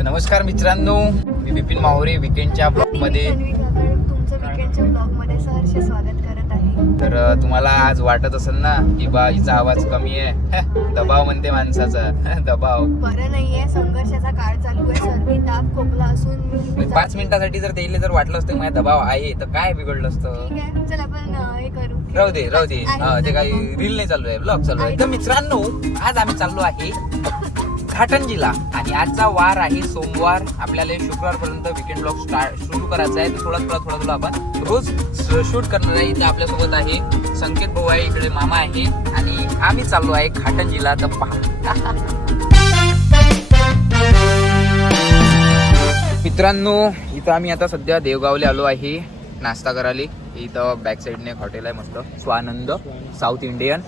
तर नमस्कार मित्रांनो, मी विपिन माहुरे विकेंडच्या ब्लॉग मध्ये तुमचं विकेंडच्या ब्लॉग मध्ये सहर्ष स्वागत करत आहे. तर तुम्हाला आज वाटत असेल ना की बा हिचा आवाज कमी आहे. दबाव म्हणते माणसाचा दबाव. बरं नाहीये, संघर्षाचा काळ चालू आहे. सर्दी ताप खोकला असून 5 मिनिटासाठी जर त्याला जर वाटलं असतं माझा दबाव आहे तर काय बिघडलं असतं. ठीक आहे, चल आपण हे करू. राहू दे ते काही रील नाही चालू आहे, ब्लॉग चालू आहे. तर मित्रांनो, आज आम्ही चाललो आहे घाटंजीला आणि आजचा वार आहे सोमवार. आपल्याला शुक्रवारपर्यंत विकेंड ब्लॉग सुरू करायचा आहे. तर थोडा आपण रोज शूट करणार आहे. इथे आपल्यासोबत आहे संकेत भाऊ आहे, इकडे मामा आहे आणि आम्ही चाललो आहे घाटंजीला. तर पहा मित्रांनो, इथं आम्ही आता सध्या देवगावला आलो आहे नाश्ता करायला. इथं बॅक साईडने एक हॉटेल आहे मस्त, स्वानंद साऊथ इंडियन.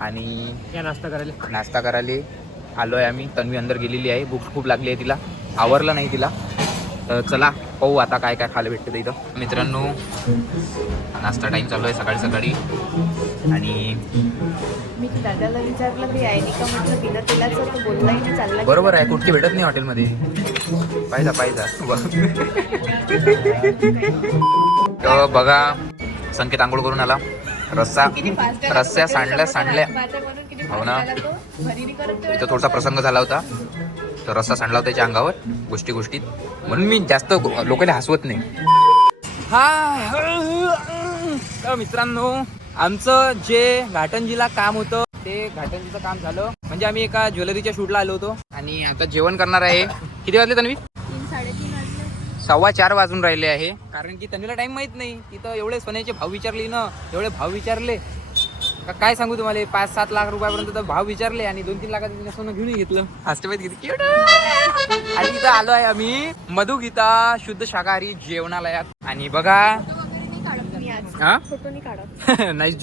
आणि नाश्ता करायला आलोय आम्ही. तन्वी अंदर गेलेली आहे, भूक खूप लागली आहे तिला, आवरलं नाही तिला. तर चला पाहू आता काय काय खायला भेटतं इथं. मित्रांनो, नाश्ता टाइम चालू आहे सकाळी आणि मी दादाला विचारलं की आहे का, म्हटलं तिला तिलाच तो बोललाही नाही, चालला. बरोबर आहे, कुठची भेटत नाही हॉटेलमध्ये. पाहिजा तर बघा, संकेत आंघोळ करून आला. रस्स्या सांडल्या हो ना. इथं थोडासा प्रसंग झाला होता, तर रस्सा सांडला होता त्याच्या अंगावर गोष्टीत, म्हणून मी जास्त लोकांना हसवत नाही. तर मित्रांनो, आमचं जे घाटंजीला काम होतं ते घाटंजीचं काम झालं. म्हणजे आम्ही एका ज्वेलरीच्या शूटला आलो होतो आणि आता जेवण करणार आहे. किती वाजले तन्वी? 3-3:30 वाजले. 4:15 वाजून राहिले आहे. कारण की तन्वीला टाइम माहित नाही. तिथं एवढे सोन्याचे भाव विचारले ना, एवढे भाव विचारले काय सांगू तुम्हाला. 5-7 लाख रुपयापर्यंत तर भाव विचारले आणि 2-3 लाखाचं तिने सोनं घेऊन घेतलं. हसते किती क्यूट. आणि इथं आलो आहे आम्ही मधु गीता शुद्ध शाकाहारी जेवणालयात. आणि बघा नाईस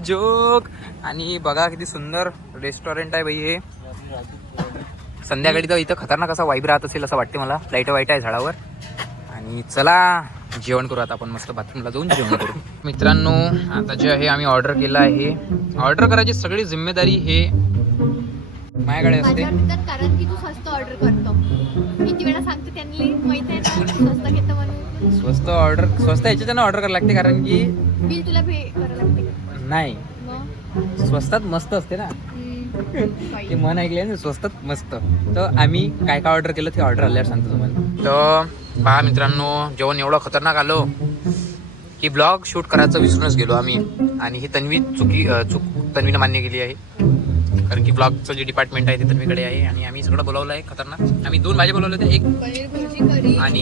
जोक. आणि बघा किती सुंदर रेस्टॉरंट आहे बाई हे. संध्याकाळी तर इथं खतरनाक असा वाईब राहत असेल असं वाटते मला. लाईट वाईट आहे झाडावर. आणि चला जेवण करू आता आपण, मस्त बाथरूमला जाऊन जेवण करू. मित्रांनो, आता जे आहे आम्ही ऑर्डर केलं आहे. ऑर्डर करायची सगळी जिम्मेदारी हे माझ्याकडे असते. कारण की तू स्वस्त ऑर्डर करतो. किती वेळा सांगते त्यांनी, माहिती आहे ना, स्वस्त घेतो म्हणून. स्वस्त याच्यानं ऑर्डर करायला लागते, कारण की बिल तुला पे करायला लागते. नाही, स्वस्तात मस्त असते ना. ते मन ऐकले ना, स्वस्तात मस्त. तर आम्ही काय काय ऑर्डर केलं ते ऑर्डर आल्यावर सांगतो तुम्हाला. तर पहा मित्रांनो, जेवण एवढं खतरनाक आलो की ब्लॉग शूट करायचं विसरूनच गेलो आम्ही. आणि ही चूक तन्वीनं मान्य केली आहे, कारण की ब्लॉगचं जे डिपार्टमेंट आहे ते तन्वीकडे आहे. आणि आम्ही सगळं बोलावलं आहे खतरनाक. आम्ही 2 भाज्या बोलवल्या होत्या, एक पनीर भुर्जी करी आणि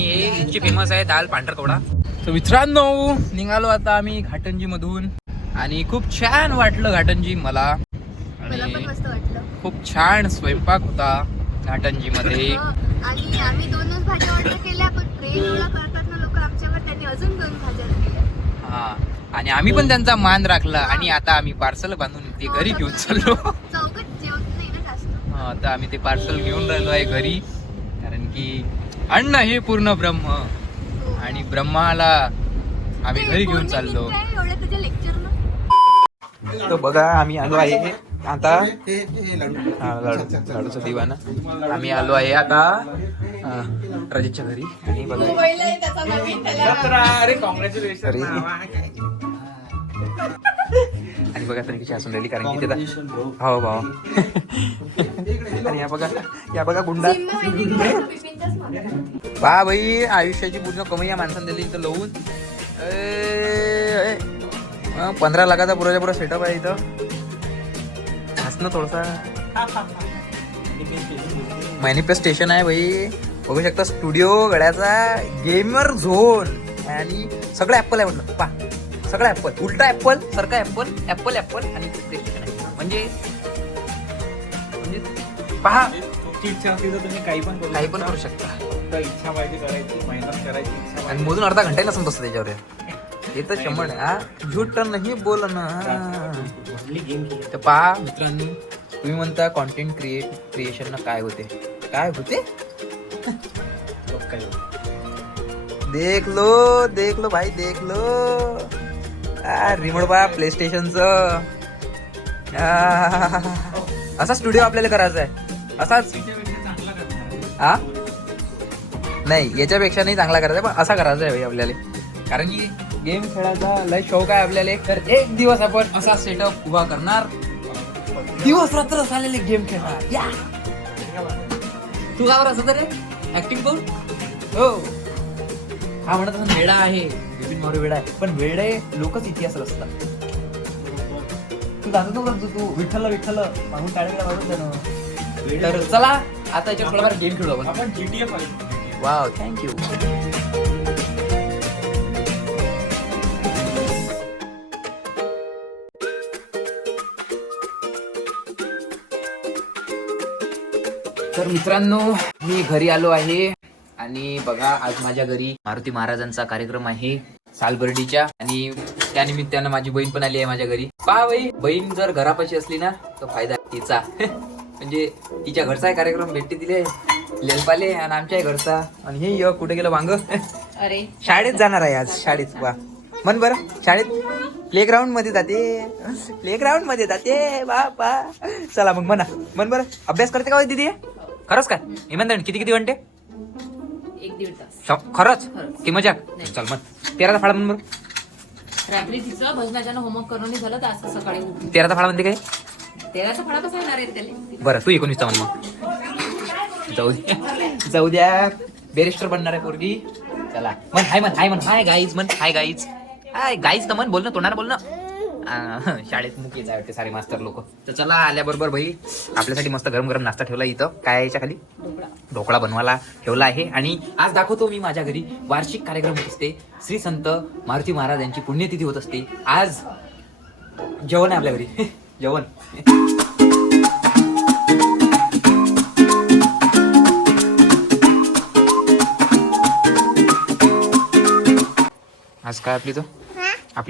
हे फेमस आहे दाल पांढर कवडा. तर मित्रांनो, निघालो आता आम्ही घाटंजी मधून आणि खूप छान वाटलं घाटंजी मला. मला पण मस्त वाटलं. खूप छान स्वयंपाक होता घाटंजी मध्ये. आणि आम्ही 2च भाज्या ऑर्डर केल्या, पण प्रेम एवढा करतात ना लोक आमच्यावर, त्यांनी अजून 2 भाज्या दिल्या. हा, आणि आम्ही पण त्यांचा मान राखला. आणि आता आम्ही पार्सल बांधून ते घरी घेऊन चाललो. चौघच जेवत नाही ना जास्त. हा, तर आम्ही ते पार्सल घेऊन राहिलो आहे घरी, कारण की अन्न हे पूर्ण ब्रह्म आणि ब्रह्माला आम्ही घरी घेऊन चाललो. तर बघा, आम्ही आलो आहे आता लाडूचा दिवाना. आम्ही आलो आहे आता रजितच्या घरी. आणि बघा, आणि बघा तरी कशी हसून राहिली, कारण की ते हो भाऊ. आणि या बघा गुंडा. पहा भाई, आयुष्याची पूर्ण कमाई या माणसाने दिली इथं लावून. 15 लाखाचा पुराच्या पुरा सेटअप आहे इथं. हसणं थोडसा मॅनिफेस्टेशन आहे भाई. बघू शकता स्टुडिओ गड्याचा, गेमर झोन आणि सगळं ऍपल आहे म्हटलं. पा सगळं ऍपल, उलटा ऍपल, सारखा ऍपल आणि प्लेस्टेशन आहे. म्हणजे पहा, इच्छा असली तर तुम्ही काही पण करू शकता. फक्त इच्छा पाहिजे करायची, मेहनत करायची. आणि मोजून अर्धा घंटा नसून बसतं त्याच्यावर. हे तर 100 आहे. झूठ नाही बोलणं. तर पहा मित्रांनो, तुम्ही म्हणता कॉन्टेंट क्रिएशन ना काय होते. देख लो भाई, देख लो. रिमोट बा प्ले स्टेशनचं. असा स्टुडिओ आपल्याला करायचा आहे, असाच. हा नाही याच्यापेक्षा नाही चांगला करायचा पण असा करायचा आहे भाई आपल्याला, कारण की गेम खेळायचा लय शौक आहे आपल्याला. तर एक दिवस आपण असा सेटअप उभा करणार, दिवस रात्र चाललेले गेम खेळणार. या तू का बरं असं तर ऍक्टिंग करून हो. हा म्हणत असं वेडा आहे, विपिन मारू वेडा आहे, पण वेडे लोकच इतिहास असतात. तू जातो नव्हतं तू विठ्ठल विठ्ठल मागून टाळेला वाजून जाणं. तर चला आता याच्यावर थोडाफार गेम खेळू आपण. आपण GTA पाहिजे. Wow thank you. तर मित्रांनो मी घरी आलो आहे आणि बघा आज माझ्या घरी मारुती महाराजांचा कार्यक्रम आहे सालबर्डीच्या, आणि त्यानिमित्तानं माझी बहीण पण आली आहे माझ्या घरी. पहा बाई, बहीण जर घरापाशी असली ना तर फायदा तिचा म्हणजे तिच्या घरचा कार्यक्रम भेटते तिले लेलपाले आणि आमच्याही घरचा. आणि हे कुठे गेलं वांग? अरे शाळेत जाणार आहे आज, शाळेत. वा मन बरं, शाळेत प्लेग्राऊंड मध्ये जाते, प्लेग्राऊंड मध्ये जाते बापा. चला मग म्हणा, मन बरं अभ्यास करते का दीदी? खरंच काय इमानदारी? किती किती घंटे? 1-1.5 तास. खरंच की मजाक? चल मन 13चा फाळा म्हण बरं. रात्री तिचं भजनाच्यानं होमवर्क करून नाही झालं तर असं सकाळी उठून 13चा फाळा म्हणते काय? 13चा फळा कसा येणार आहे त्याला? बरं तू 19चा म्हण मग. जाऊ द्या बेरिस्टर बनणार आहे पोरगी. चला मन हाय, मन हाय, मन हाय गाईज, मन हाय गाईज, हाय गाईज. तर मन बोल ना, तोंडाने बोल ना. शाळेत मुकीच आहे वाटते सारे मास्तर लोक. तर चला आल्याबरोबर भाई आपल्यासाठी मस्त गरम गरम नाश्ता ठेवला इथं. काय याच्या खाली? ढोकळा बनवायला ठेवला आहे. आणि आज दाखवतो मी माझ्या घरी वार्षिक कार्यक्रम होत असते, श्री संत मारुती महाराज यांची पुण्यतिथी होत असते. आज जेवण आहे आपल्या घरी जेवण. आज काय आपली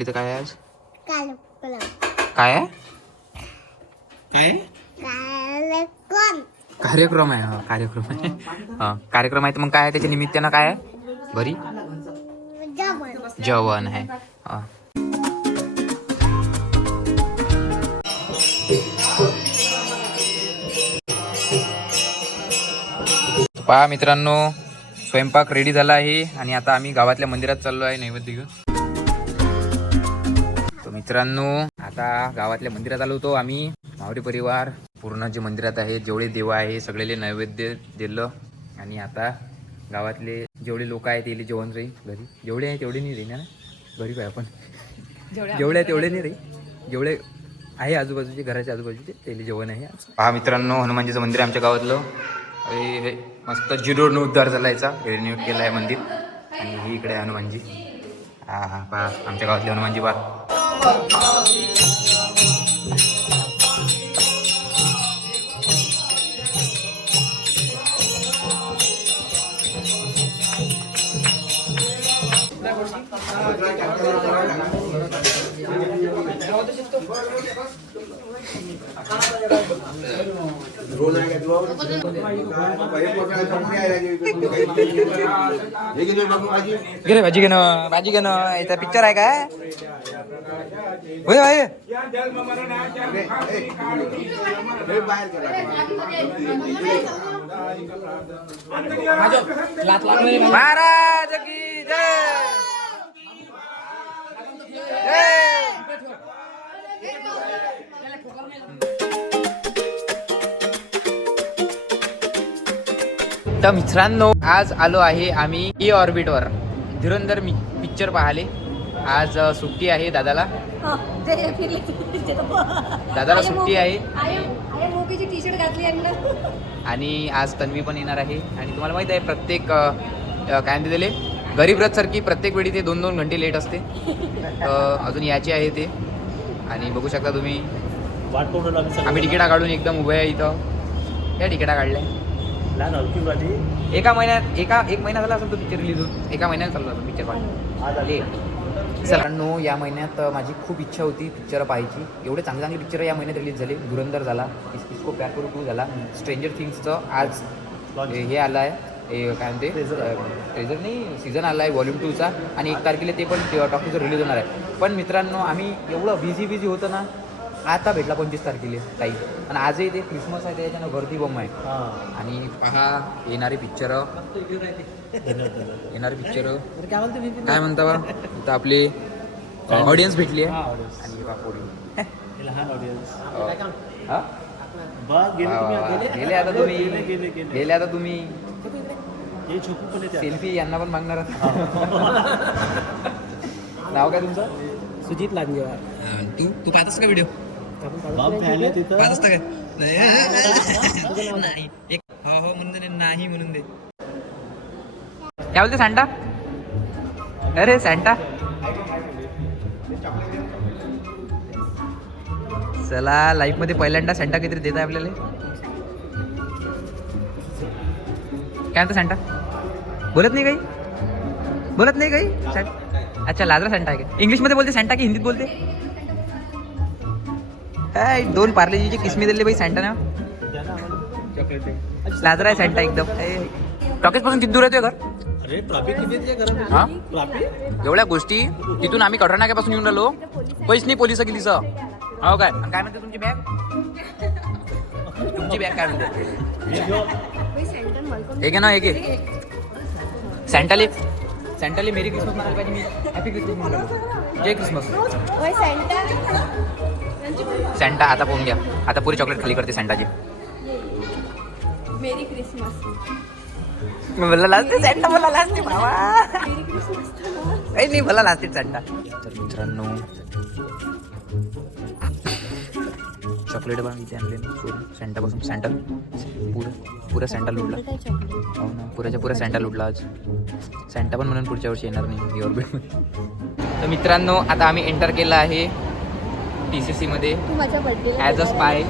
तर काय आहे आज? काय आहे? काय कार्यक्रम आहे? हा कार्यक्रम आहे. हा कार्यक्रम आहे. तर मग काय आहे त्याच्या निमित्तानं? काय आहे घरी? जेवण आहे. हा पहा मित्रांनो स्वयंपाक रेडी झाला आहे आणि आता आम्ही गावातल्या मंदिरात चाललो आहे नैवेद्य घेऊन. तर मित्रांनो आता गावातल्या मंदिरात आलो होतो आम्ही, मावरी परिवार पूर्ण जे मंदिरात आहे जेवढे देव आहे सगळेले नैवेद्य दिलं. आणि आता गावातले जेवढे लोक आहेत ते जेवण राहील घरी. जेवढे आहे तेवढे नाही राहील ना घरी, काय आपण जेवढे आहे तेवढे नाही राहील, जेवढे आहे आजूबाजूचे घराच्या आजूबाजूचे ते जेवण आहे. पहा मित्रांनो हनुमानजीचं मंदिर आमच्या गावातलं. हे मस्त जिरोडनं उद्धार झाला याचा, रिन्यूट केला आहे मंदिर. आणि ही इकडे आहे हनुमानजी. हा हा पहा आमच्या गावातले हनुमानजी पहा. घे भाजी घेणं, भाजी घेणं. याचा पिक्चर आहे काय? होय होय महाराज की जय. तर मित्रांनो आज आलो आहे आम्ही ई ऑर्बिट वर धुरंधर पिक्चर पाहाले. आज सुट्टी आहे दादाला, दादाला सुट्टी आहे. टी शर्ट घातली आणि आज तन्वी पण येणार आहे. आणि तुम्हाला माहित आहे प्रत्येक काय म्हणते त्याले गरीब रथ सारखी प्रत्येक वेळी ते 2-2 घंटे लेट असते. अजून याचे आहे ते. आणि बघू शकता तुम्ही आम्ही तिकिटा काढून एकदम उभे आहे इथं. या तिकिटा काढल्या एक महिना झाला असेल तो पिक्चर रिलीज होऊन. एका महिन्यात चालू होता पिक्चर पाहिजे. सरांनो या महिन्यात माझी खूप इच्छा होती पिक्चर पाहायची. एवढे चांगले चांगले पिक्चर या महिन्यात रिलीज झाले. धुरंधर झाला, इसको प्यार करू 2 झाला, स्ट्रेंजर थिंग्सचं आज हे आलं आहे काय म्हणते ट्रेजर नाही सीझन आला आहे वॉल्यूम 2चा. आणि 1 तारखेला ते पण टॉकीचं रिलीज होणार आहे. पण मित्रांनो आम्ही एवढं बिझी होतो ना आता भेटला 25 तारखेला टाईम. आणि आजही ते क्रिसमस आहे त्याच्यानं गर्दी बॉम्ब आहे. आणि पहा येणारे पिक्चर काय म्हणता बा इथं आपले ऑडियन्स भेटली आहे. आणि बापोडी हा गेले आता तुम्ही सेल्फी यांना पण मागणार आहात. नाव काय तुमचं? सुजित लांजेवार. तू पाहतस का व्हिडिओ? पाहत असतं काय? नाही एक हो म्हणून दे नाही म्हणून दे. काय बोलते सँटा? अरे सँटा चला लाईफ मध्ये पहिल्यांदा सँटा काहीतरी देत आहे आपल्याला. काय म्हणतं सँटा? बोलत नाही काही अच्छा लाजरा सँटा आहे का? इंग्लिश मध्ये बोलते सँटा की हिंदीत बोलते? काय 2 पार्लेजीची किसमी दिली बाई सँटा ना. लाजरा आहे सँटा एकदम. टॉकेज पासून किती दूर येतोय घर? हा एवढ्या गोष्टी तिथून आम्ही कठोर नाक्यापासून येऊन राहिलो. पैसे नाही पोलिस गेली सर. हो काय काय म्हणते तुमची बॅग काय म्हणते? एक आहे ना एक आहे. सँटाली मेरी क्रिसमस म्हणायला पाहिजे. मी हॅपी क्रिसमस म्हणालो. जय क्रिसमस. सँटा आता पोहून घ्या. आता पुरी चॉकलेट खाली करते सँटाची. मेरी क्रिसमस. मला लाजते सँटा. मला लाजते भावा. नाही मला लाजते सँटा. तर मित्रांनो चॉकलेट पण इथे आणले सोडून सँटापासून. सँटा पुरा सँटा लुटला. हो ना पुऱ्या सँटा लुटला आज. सँटा पण म्हणून पुढच्या वर्षी येणार नाही युअर बेड. तर मित्रांनो आता आम्ही एंटर केलं आहे TCC मध्ये ॲज अ स्पाय.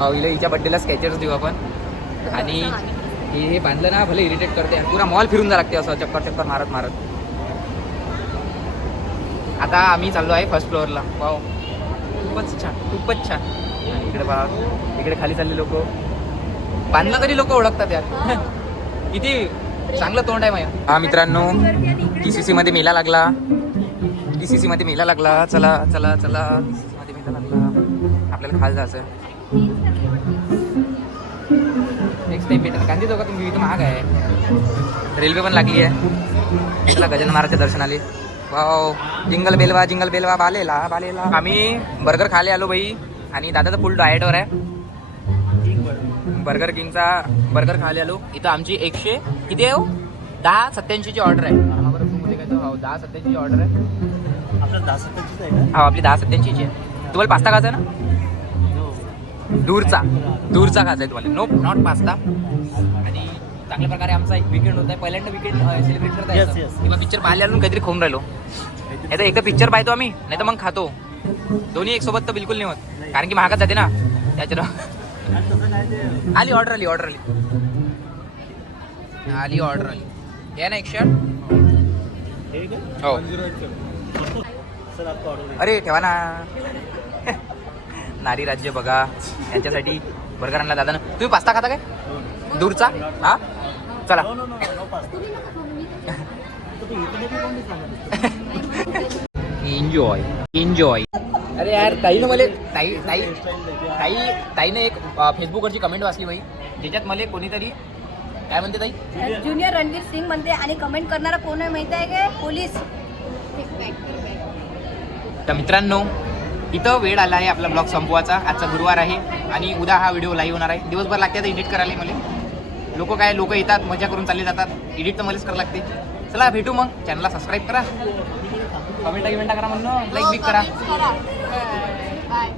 हिच्या बड्डेला स्केचर्स देऊ आपण. आणि हे बांधलं ना भले इरिटेट करते. पुरा मॉल फिरून जा लागते असं चक्कर मारत. आता आम्ही चाललो आहे फर्स्ट फ्लोअरला. वाव खूपच छान. आणि इकडे पहा इकडे खाली चालले लोक. बांधलं तरी लोक ओळखतात यार. किती चांगलं तोंड आहे माझ्या. हा मित्रांनो TCC मध्ये मेला लागला. TCC मध्ये मेला लागला. चला TCC मध्ये मेला लागला. आपल्याला खाली जायचं. नेक्स्ट टाइम भेटा. गांधी चौकात तुम्ही इथं महाग आहे. रेल्वे पण लागली आहे. चला गजानन महाराजच्या दर्शनाले. वाव जिंगल बेलवा बालेला. आम्ही बर्गर खायला आलो बाई. आणि दादा तर फुल डाएटवर आहे. बर्गर किंगचा बर्गर खायला आलो. इथं आमची 100 किती आहे 1087 ची ऑर्डर आहे. 1087 ची ऑर्डर आहे. आपलं 10-27 आहे का? हा आपली 1087 ची आहे. तुम्हाला पास्ता खायचा आहे ना? दूरचा खायचा आहे तुम्हाला. No not pasta. आणि चांगल्या प्रकारे आमचा एक विकेंड होता आहे. पहिल्यांदा विकेंड सेलिब्रेट करता Yes. किंवा पिक्चर पाहायला आणून काहीतरी खाऊन राहिलो. नाही तर एक तर पिक्चर पाहतो आम्ही नाही तर मग खातो. दोन्ही एक सोबत तर बिलकुल नाही होत. कारण की महागात जाते ना त्याच्यानं. आणि तसं काय ते आली ऑर्डर आली या ना 100. हे का? हो सर आपका ऑर्डर अरे ठेवा ना. नारी राज्य बघा यांच्यासाठी बर्गर आणला दादा. तुम्ही पास्ता खाता काय दूरचा? हा चला. No pasta. तुम्ही इकडे बी कोण नाही सांगत. एन्जॉय. अरे यार ताईनं मला ताईनं एक फेसबुकवरची कमेंट वाचली बाई ज्याच्यात मला कोणीतरी काय म्हणते ताई ज्युनियर रणवीर सिंग म्हणते. आणि कमेंट करणारा कोण आहे माहिती आहे का? पोलीस. तर मित्रांनो इथं वेळ आला आहे आपला ब्लॉग संपवायचा. आजचा गुरुवार आहे आणि उद्या हा व्हिडिओ लाईव्ह होणार आहे. दिवसभर लागते आता एडिट करायला मला. लोक येतात मजा करून चालले जातात. एडिट तर मलाच करावं लागते. चला भेटू मग. चॅनलला सबस्क्राईब करा. कमेंट करा म्हणून लाईक बिक करा. बाय.